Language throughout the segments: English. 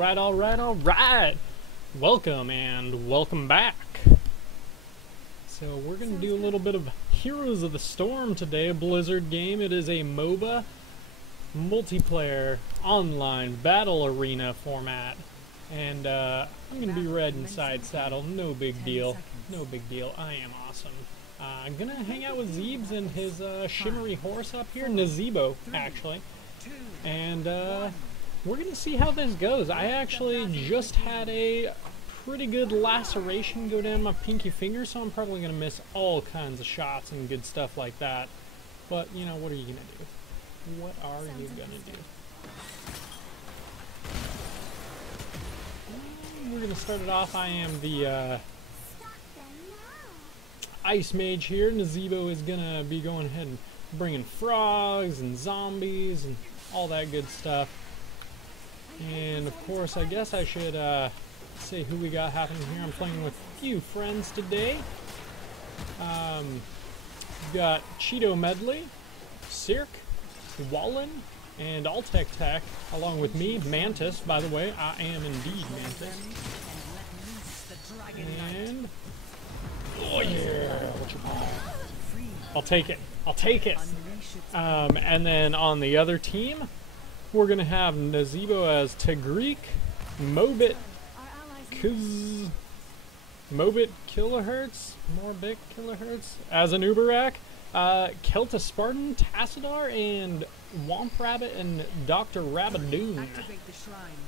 Alright. Welcome and welcome back. So we're going to do a little bit of Heroes of the Storm today, a Blizzard game. It is a MOBA, multiplayer, online, battle arena format. And I'm going to be red inside saddle, no big deal. No big deal, I am awesome. I'm going to hang out with Zeebs and his shimmery horse up here, Nazebo, actually. And we're going to see how this goes. I actually just had a pretty good laceration go down my pinky finger, so I'm probably going to miss all kinds of shots and good stuff like that. But, you know, what are you going to do? What are you going to do? We're going to start it off. I am the Ice Mage here. Nazebo is going to be going ahead and bringing frogs and zombies and all that good stuff. And of course, I guess I should say who we got happening here. I'm playing with a few friends today. We've got Cheeto Medley, Cirque, Wallen, and Altec Tech, along with me, Mantis. By the way, I am indeed Mantis. And oh yeah, what you call it? I'll take it. I'll take it. And then on the other team, we're going to have Nazebo as Tigreek, Mobit Kilohertz, Morbik Kilohertz as an Uberak, Kelta Spartan, Tassadar, and Womp Rabbit and Dr. Rabadoon.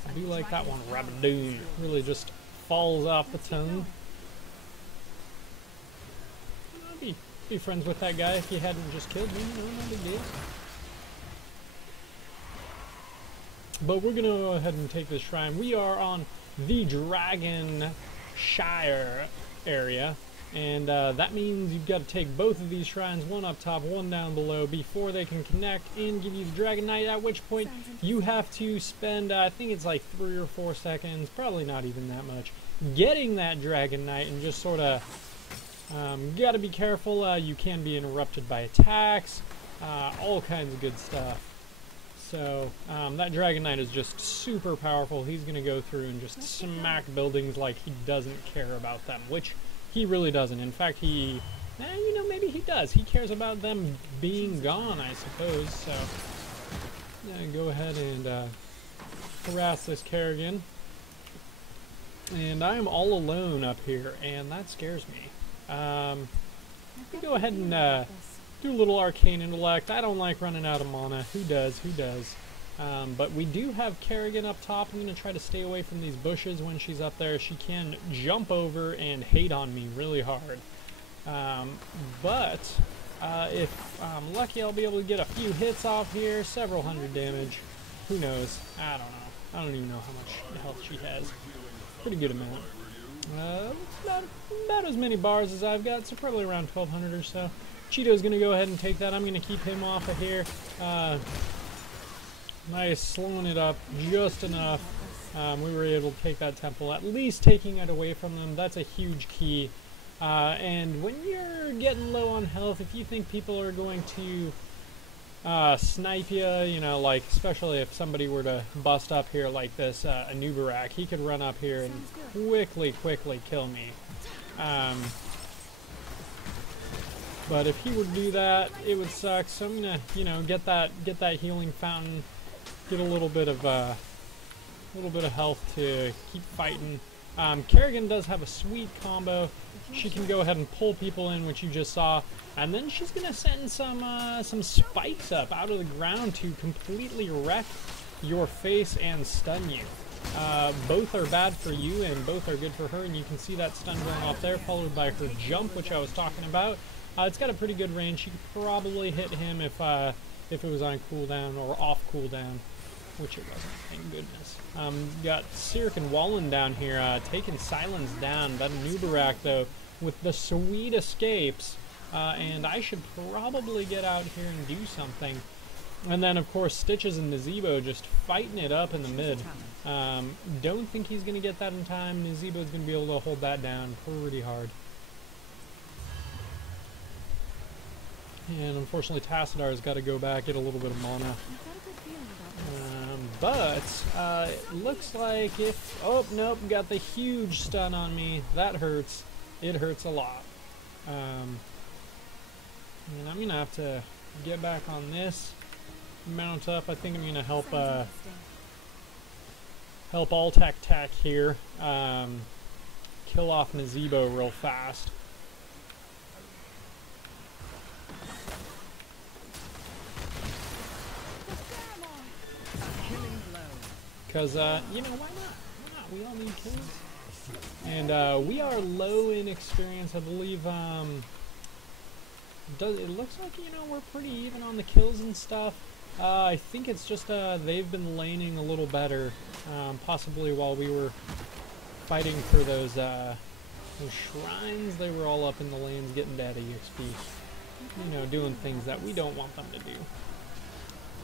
I do like that one, Rabadoon. Really just falls off the tongue. I'd be friends with that guy if he hadn't just killed me. No big deal. But we're going to go ahead and take this shrine. We are on the Dragon Shire area, and that means you've got to take both of these shrines, one up top, one down below, before they can connect and give you the Dragon Knight, at which point you have to spend, I think it's like 3 or 4 seconds, probably not even that much, getting that Dragon Knight, and just sort of got to be careful. You can be interrupted by attacks, all kinds of good stuff. So, that Dragon Knight is just super powerful. He's going to go through and just smack buildings like he doesn't care about them, which he really doesn't. In fact, you know, maybe he does. He cares about them being gone, I suppose. So, go ahead and harass this Kerrigan. And I am all alone up here, and that scares me. We go ahead and do a little Arcane Intellect. I don't like running out of mana. Who does? Who does? But we do have Kerrigan up top. I'm going to try to stay away from these bushes when she's up there. She can jump over and hate on me really hard. But if I'm lucky, I'll be able to get a few hits off here. Several hundred damage. Who knows? I don't know. I don't even know how much health she has. Pretty good amount. About as many bars as I've got, so probably around 1,200 or so. Cheeto's going to go ahead and take that. I'm going to keep him off of here. Nice, slowing it up just enough. We were able to take that temple, at least taking it away from them. That's a huge key. And when you're getting low on health, if you think people are going to snipe you, you know, like, especially if somebody were to bust up here like this, a Nubarak, he could run up here and quickly kill me. But if he were to do that, it would suck. So I'm gonna, you know, get that healing fountain, get a little bit of health to keep fighting. Kerrigan does have a sweet combo. She can go ahead and pull people in, which you just saw, and then she's gonna send some spikes up out of the ground to completely wreck your face and stun you. Both are bad for you, and both are good for her. And you can see that stun going off there, followed by her jump, which I was talking about. It's got a pretty good range. She could probably hit him if it was on cooldown or off cooldown, which it wasn't, thank goodness. Got Cirque and Wallen down here, taking Silence down. That Nubarak, though, with the sweet escapes, and I should probably get out here and do something. And then, of course, Stitches and Nazebo just fighting it up in the mid. Don't think he's going to get that in time. Nazebo's going to be able to hold that down pretty hard. And unfortunately, Tassadar's got to go back, get a little bit of mana. But it looks like if... Oh, nope, got the huge stun on me. That hurts. It hurts a lot. And I'm going to have to get back on this. Mount up. I think I'm going to help help Altac here. Kill off Nazebo real fast. Because, you know, why not? Why not? We all need kills. And we are low in experience, I believe. It looks like, you know, we're pretty even on the kills and stuff. I think it's just they've been laning a little better, possibly while we were fighting for those shrines. They were all up in the lanes getting daddy XP, you know, doing things that we don't want them to do.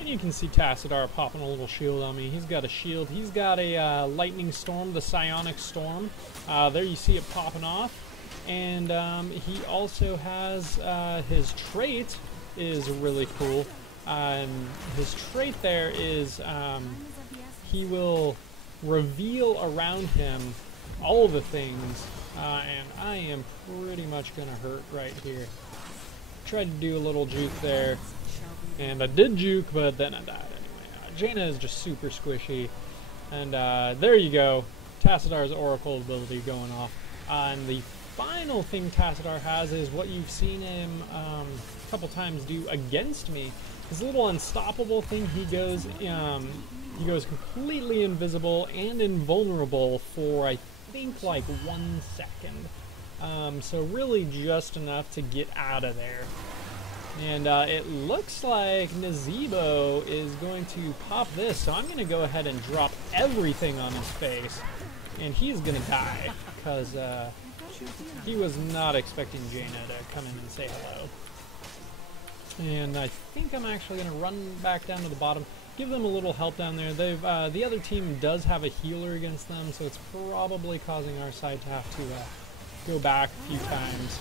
And you can see Tassadar popping a little shield on me. He's got a shield. He's got a lightning storm, the psionic storm. There you see it popping off. And he also has his trait is really cool. His trait there is he will reveal around him all the things, and I am pretty much gonna hurt right here. Tried to do a little juke there, and I did juke, but then I died anyway. Jaina is just super squishy, and there you go, Tassadar's Oracle ability going off. And the final thing Tassadar has is what you've seen him a couple times do against me. His little unstoppable thing, he goes completely invisible and invulnerable for, I think, like 1 second. So really just enough to get out of there. And it looks like Nazebo is going to pop this, so I'm going to go ahead and drop everything on his face. And he's going to die, because he was not expecting Jaina to come in and say hello. And I think I'm actually going to run back down to the bottom, give them a little help down there. They've the other team does have a healer against them, so it's probably causing our side to have to go back a few times.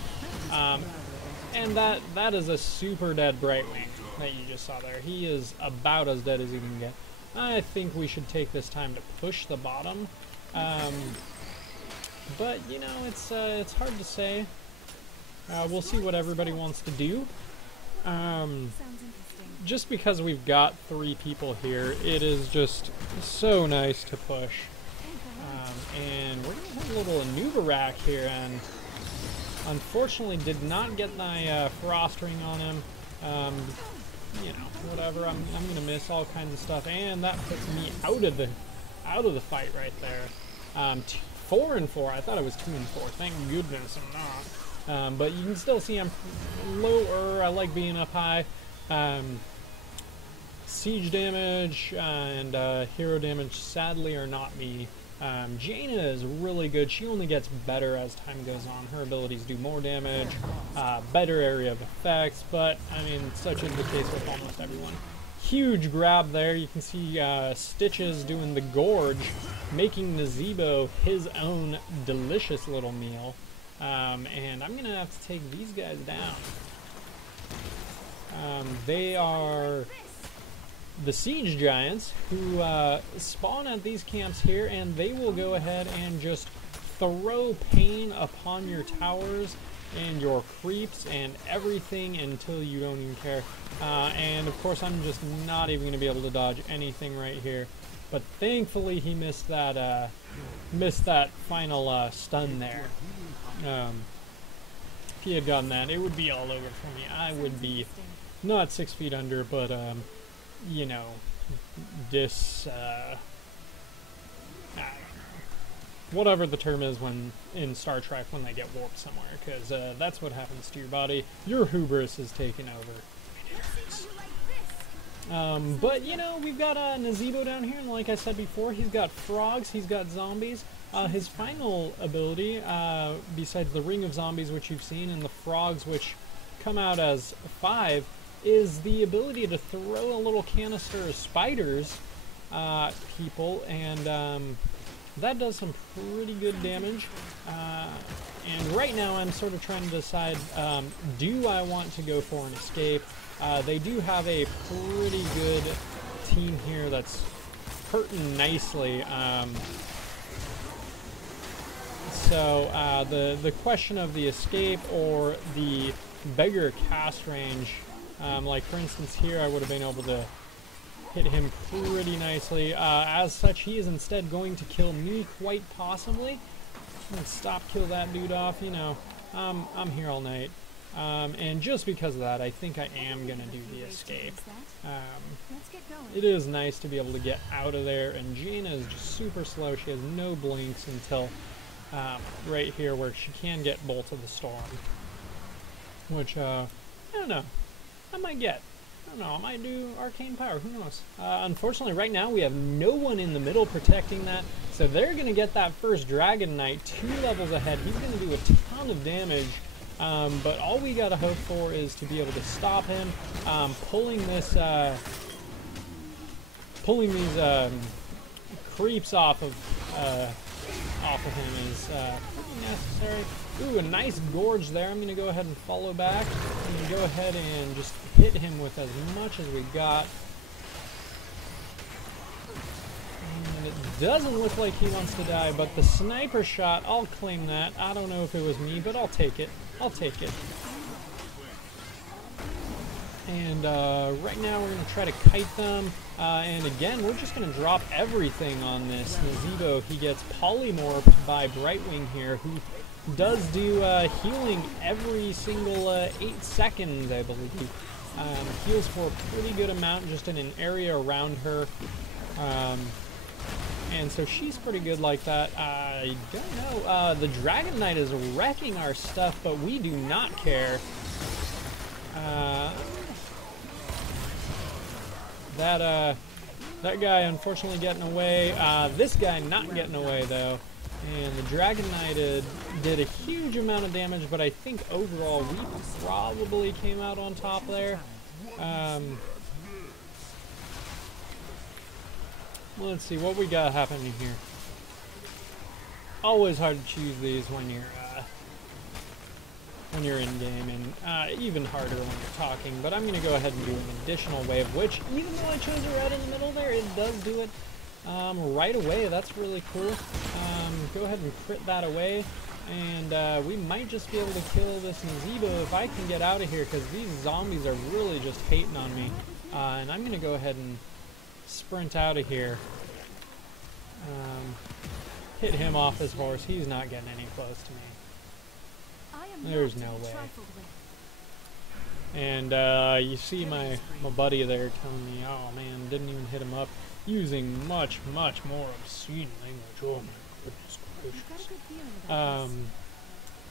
And that is a super dead Brightwing that you just saw there. He is about as dead as you can get. I think we should take this time to push the bottom. But, you know, it's hard to say. We'll see what everybody wants to do. Just because we've got 3 people here, it is just so nice to push. And we're going to have a little Anubarak here, and unfortunately did not get my Frost Ring on him. You know, whatever, I'm going to miss all kinds of stuff, and that puts me out of the fight right there. 4 and 4, I thought it was 2 and 4, thank goodness I'm not. But you can still see I'm lower. I like being up high. Siege damage and hero damage sadly are not me. Jaina is really good. She only gets better as time goes on. Her abilities do more damage, better area of effects, but I mean, such is the case with almost everyone. Huge grab there. You can see Stitches doing the gorge, making Nazebo his own delicious little meal. And I'm gonna have to take these guys down. They are the siege giants who spawn at these camps here, and they will go ahead and just throw pain upon your towers and your creeps and everything until you don't even care. And of course I'm just not even going to be able to dodge anything right here. But thankfully he missed that final stun there. If he had gotten that, it would be all over for me. I would be not 6 feet under, but you know, whatever the term is when in Star Trek when they get warped somewhere, because that's what happens to your body. Your hubris is taken over. But you know, we've got Nazebo down here, and like I said before, he's got frogs, he's got zombies. His final ability, besides the ring of zombies which you've seen and the frogs which come out as 5, is the ability to throw a little canister of spiders at people, and that does some pretty good damage. And right now I'm sort of trying to decide, do I want to go for an escape? They do have a pretty good team here that's hurting nicely. So the question of the escape or the beggar cast range, like for instance here, I would have been able to hit him pretty nicely. As such, he is instead going to kill me, quite possibly. Stop, kill that dude off. You know, I'm here all night. And just because of that, I think I am going to do the escape. It is nice to be able to get out of there, and Jaina is just super slow. She has no blinks until right here where she can get Bolt of the Storm. Which, I don't know. I might get. I don't know, I might do Arcane Power, who knows? Unfortunately, right now, we have no one in the middle protecting that, so they're going to get that first Dragon Knight 2 levels ahead. He's going to do a ton of damage, but all we got to hope for is to be able to stop him. Pulling these creeps off of him is pretty necessary. Ooh, a nice gorge there. I'm going to go ahead and follow back. I'm going to go ahead and just hit him with as much as we got. And it doesn't look like he wants to die, but the sniper shot, I'll claim that. I don't know if it was me, but I'll take it. I'll take it. And right now we're going to try to kite them. And again, we're just going to drop everything on this Nazebo. He gets polymorphed by Brightwing here, who does do healing every single 8 seconds, I believe. Heals for a pretty good amount just in an area around her. And so she's pretty good like that. I don't know. The Dragon Knight is wrecking our stuff, but we do not care. That guy unfortunately getting away. This guy not getting away though. And the Dragon Knight did a huge amount of damage, but I think overall we probably came out on top there. Let's see what we got happening here. Always hard to choose these when you're in game, and even harder when you're talking. But I'm going to go ahead and do an additional wave, which even though I chose a red in the middle there, it does do it right away. That's really cool. Go ahead and crit that away, and we might just be able to kill this Nazebo if I can get out of here, because these zombies are really just hating on me. And I'm going to go ahead and sprint out of here. Hit him off his horse. He's not getting any close to me. There's no way. And you see my buddy there telling me, oh man, didn't even hit him up, using much more obscene language. Oh my goodness gracious.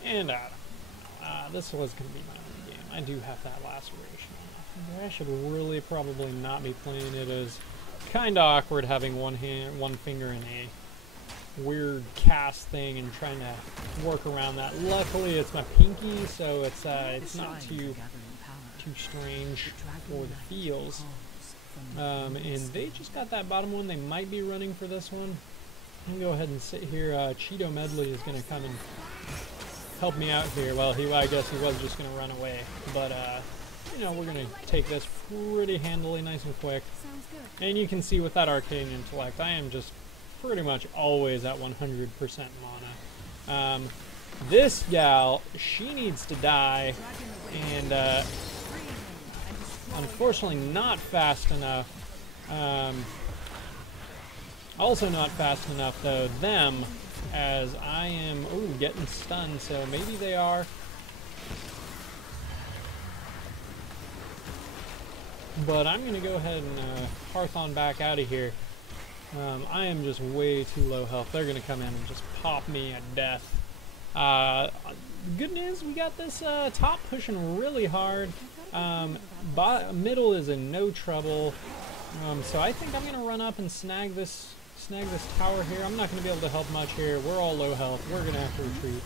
And this was going to be my own game. I do have that laceration. I should really probably not be playing it. As kind of awkward having one finger in a weird cast thing and trying to work around that. Luckily, it's my pinky, so it's not too strange for the feels. And they just got that bottom one. They might be running for this one. I'm gonna go ahead and sit here. Cheeto Medley is gonna come and help me out here. Well, I guess he was just gonna run away, but you know, we're gonna take this pretty handily, nice and quick. And you can see with that Arcane Intellect, I am just pretty much always at 100% mana. This gal, she needs to die, and unfortunately not fast enough. Also not fast enough though, them, as I am getting stunned, so maybe they are. But I'm gonna go ahead and hearth on back out of here. I am just way too low health. They're going to come in and just pop me at death. Good news, we got this top pushing really hard. Middle is in no trouble. So I think I'm going to run up and snag this tower here. I'm not going to be able to help much here. We're all low health. We're going to have to retreat.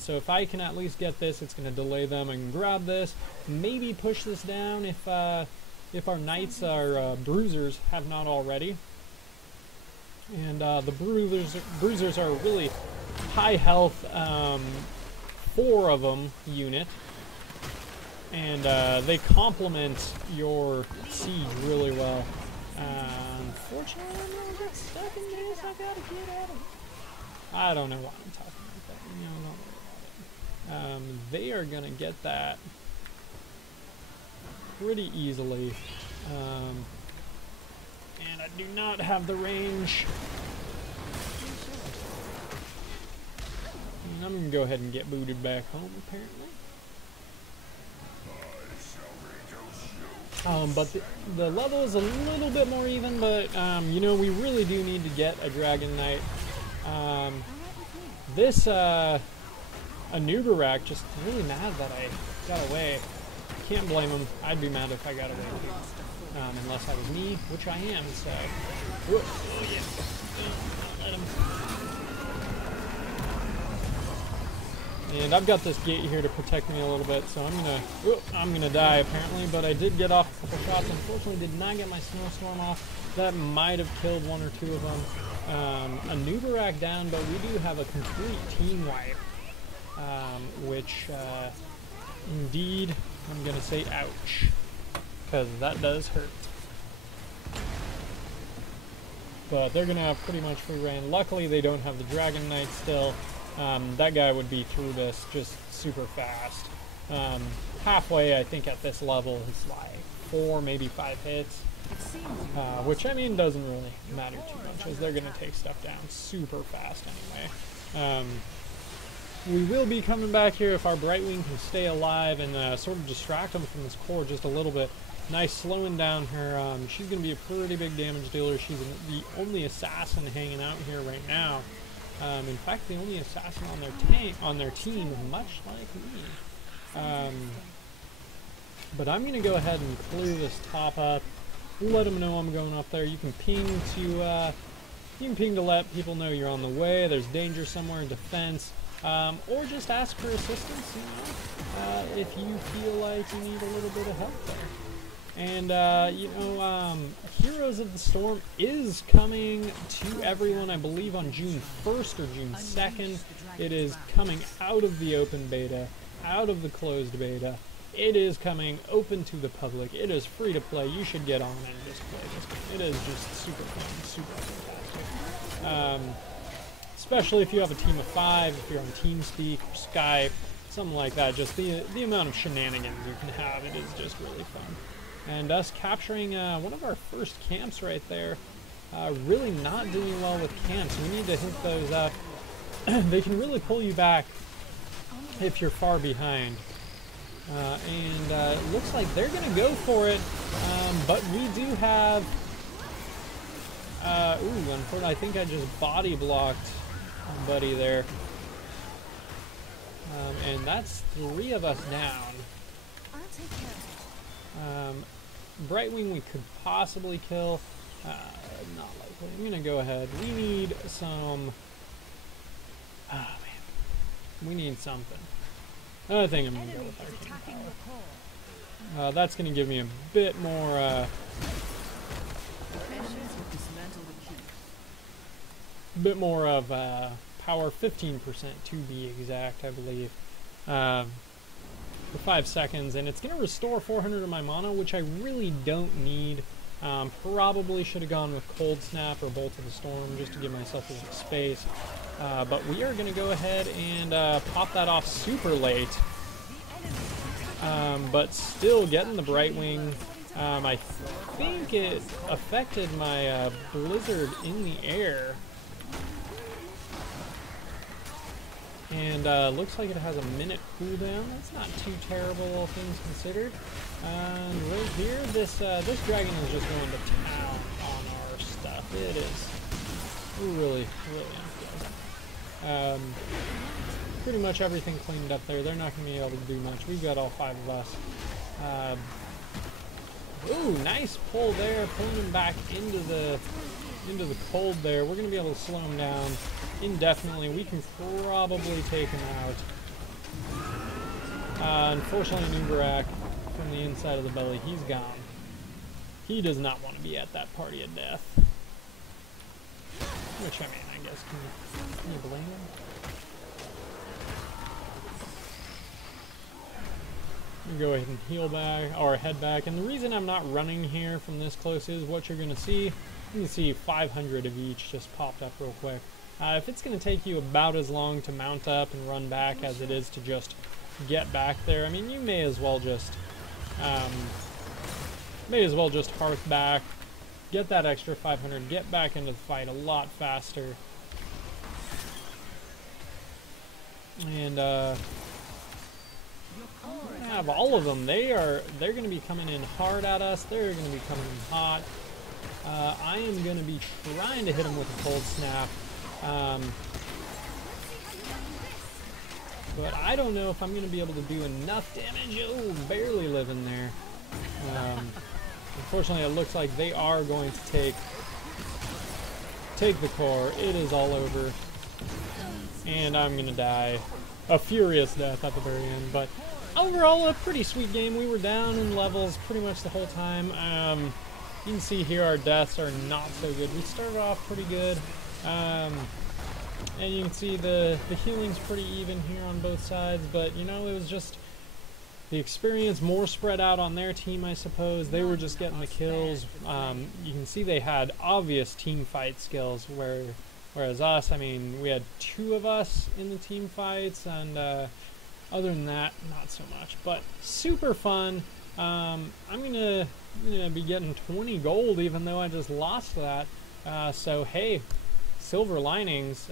So if I can at least get this, it's going to delay them and grab this. Maybe push this down if our knights are bruisers have not already. And the bruisers are really high health, 4 of them unit, and they complement your siege really well. Unfortunately, I'm gonna get stuck in this. I gotta get out of it. I don't know why I'm talking like that. You know, don't worry about it. They are gonna get that pretty easily. And I do not have the range. And I'm gonna go ahead and get booted back home, apparently. But the level is a little bit more even, but you know, we really do need to get a Dragon Knight. This Anubarak just really mad that I got away. Can't blame him. I'd be mad if I got away too. Unless that was me, which I am, so. Whoa, oh yeah. Don't let him. And I've got this gate here to protect me a little bit, so I'm gonna die apparently, but I did get off a couple shots. Unfortunately, did not get my snowstorm off. That might have killed one or two of them. A Nubarak down, but we do have a complete team wipe, which indeed I'm gonna say ouch, because that does hurt. But they're gonna have pretty much free reign. Luckily, they don't have the Dragon Knight still. That guy would be through this just super fast. Halfway, I think, at this level is like 4, maybe 5 hits. Which, I mean, doesn't really matter too much, as they're going to take stuff down super fast anyway. We will be coming back here if our Brightwing can stay alive and sort of distract them from this core just a little bit. Nice slowing down her. She's going to be a pretty big damage dealer. She's the only assassin hanging out here right now. In fact, the only assassin on their team, much like me. But I'm going to go ahead and clear this top up. Let them know I'm going up there. You can ping to let people know you're on the way. There's danger somewhere in defense, or just ask for assistance. You know, if you feel like you need a little bit of help there. And you know, Heroes of the Storm is coming to everyone, I believe, on June 1st or June 2nd. It is coming out of the open beta, out of the closed beta. It is coming open to the public. It is free to play. You should get on and just play this game. It is just super fun, super fantastic. Especially if you have a team of 5, if you're on TeamSpeak or Skype, something like that. Just the amount of shenanigans you can have, it is just really fun. And us capturing one of our first camps right there. Really not doing well with camps. We need to hit those up. They can really pull you back if you're far behind. And it looks like they're going to go for it, but we do have, unfortunately, I think I just body blocked buddy there, and that's 3 of us down. Brightwing we could possibly kill, not likely. I'm going to go ahead. We need some, oh man, we need something. I think I'm going to go with Arcane Power. That's going to give me a bit more, of power, 15% to be exact, I believe, for 5 seconds, and it's going to restore 400 of my mana, which I really don't need. Probably should have gone with Cold Snap or Bolt of the Storm just to give myself a little space. But we are going to go ahead and pop that off super late. But still getting the Brightwing. I think it affected my Blizzard in the air. And looks like it has a minute cooldown. That's not too terrible, all things considered. And right here, this dragon is just going to town on our stuff. It is really, really unpleasant. Pretty much everything cleaned up there. They're not going to be able to do much. We've got all 5 of us. Ooh, nice pull there, pulling him back into the cold there. We're going to be able to slow him down indefinitely. We can probably take him out. Unfortunately, Nubarak from the inside of the belly, he's gone. He does not want to be at that party of death. Which, I mean, I guess, can you blame him? Go ahead and heal back, or head back. And the reason I'm not running here from this close is what you're going to see. You can see 500 of each just popped up real quick. If it's going to take you about as long to mount up and run back as it is to just get back there, I mean, you may as well just hearth back, get that extra 500, get back into the fight a lot faster. And have all of them. They're going to be coming in hard at us. They're going to be coming in hot. I am going to be trying to hit them with a cold snap. But I don't know if I'm going to be able to do enough damage. Oh, barely living there. Unfortunately, it looks like they are going to take the core. It is all over. And I'm going to die a furious death at the very end. But overall, a pretty sweet game. We were down in levels pretty much the whole time. You can see here our deaths are not so good. We started off pretty good. And you can see the healing's pretty even here on both sides. But, you know, it was just the experience more spread out on their team, I suppose. They were just getting the kills. You can see they had obvious team fight skills, whereas us, I mean, we had 2 of us in the team fights, and other than that, not so much. But super fun. I'm gonna be getting 20 gold, even though I just lost that. So hey, silver linings.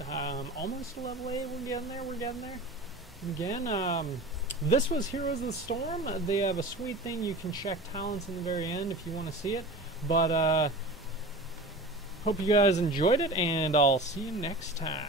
Almost level 8. We're getting there. We're getting there. Again, this was Heroes of the Storm. They have a sweet thing. You can check talents in the very end if you want to see it. But hope you guys enjoyed it, and I'll see you next time.